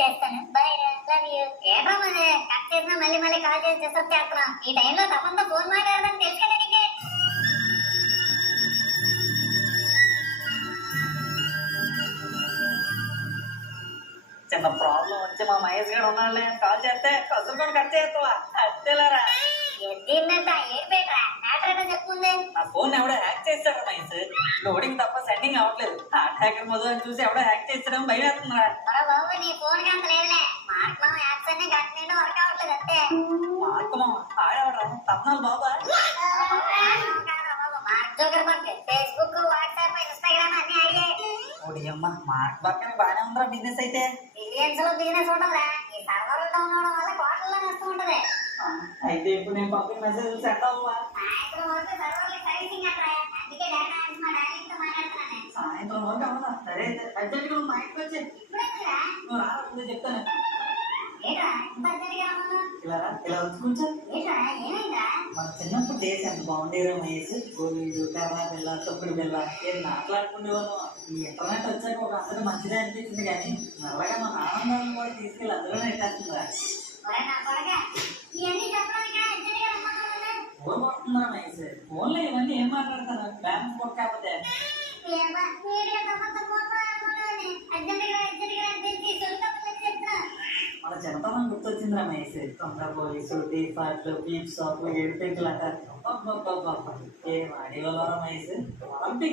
చేస్తాను. బాయ్ రా, love you. ఏట్రా మరి కట్ చేసినా మళ్ళీ మళ్ళీ కాల్ చేసి డిస్టర్బ్ చేస్తున్నా. ఈ టైంలో తప్పంతా ఫోన్ మాట్లాడదని తెలుసు కదా నీకు. చిన్న ప్రాబ్లం వచ్చి మా మహేష్ గారు ఉన్నాడులే కాల్ చేస్తే కసురు కూడా కట్ చేస్తావా అంతేలారా. ఎద్దిన్నట్ట ఏడ్పేట్రా మ్యాటర్ చెప్పుంది. నా ఫోన్ ఎవడో హ్యాక్ చేస్తాడు మహేష్. లోడింగ్ తప్ప సెండింగ్ అవ్వట్లేదు. హార్ట్ హ్యాకర్ మొదలు అని చూసి ఎవడో హ్యాక్ చేస్తాడని భయం వేస్తున్నారా. బాబు నీ ఫోన్ అంత లేదులే. మార్క్ మామ యాప్స్ అన్ని కట్టినట్టు వర్క్ అవ్వట్లేదు అంతే. మార్క్ మామ ఆడేవాడ్రా తప్పనాలు బాబా. Mark Zuckerberg Facebook, WhatsApp, Instagram అన్ని అయ్యాయి. ఓడి అమ్మ మార్క్ బర్గ్ బాగానే ఉందిరా బిజినెస్ అయితే. బిలియన్స్ లో బిజినెస్ ఉంటుందిరా. ఈ సర్వర్లు డౌన్ అవడం వల్ల కోట్లలో నష్టం ఉంటది. అయితే ఇప్పుడు నేను పంపిన మెసేజ్ సెండ్ అవ్వవా? సాయంత్రం వరకు సర్వర్లు సర్వీసింగ్ అంటారా. అందుకే డేటా యాక్స్ మా డాడీతో మాట్లాడుతున్నాను. సాయంత్రం వరకు అవ్వదా? సరే అయితే అర్జెంట్గా నువ్వు మా ఇంటికి వచ్చి ఇప్పుడెందుకురా? నువ్వు రా ముందే చెప్తాను. ఏంట్రా ఇంత అర్జెంట్గా రమ్మన్నావు? ఇలా రా ఇలా వచ్చి కూర్చో. ఏంట్రా ఏమైందిరా? మన చిన్నప్పుడు డేస్ ఎంత బాగుండేరా మహేష్. గోలీలు, కర్ర బిల్ల, తొక్కుడు బిల్ల ఏం మాట్లాడుకునేవాళ్ళం. ఈ ఇంటర్నెట్ వచ్చాక ఒక అంతటి మంచిదే అనిపించింది కానీ మెల్లగా మన ఆనందాలను కూడా తీసుకెళ్ళి అందులోనే ఎట్టేస్తుందా. ఒరే నా కొడకా, ఇవన్నీ చెప్పడానికి అర్జెంట్గా రమ్మన్నావు. ఫోన్ వస్తుందా మహేష్? ఫోన్లో ఇవన్నీ ఏం మాట్లాడతారు బ్యాలెన్స్ బుక్ కాకపోతే. మన చిన్నతనం గుర్తొచ్చిందిరా మహేష్. తొందర పోలీసులు, టీ పార్ట్లు, బీచ్ షాపులు, ఏడు పెంకులు అంటారు. ఏం ఆడేవాళ్ళరా మహేష్. ఒలింపిక్స్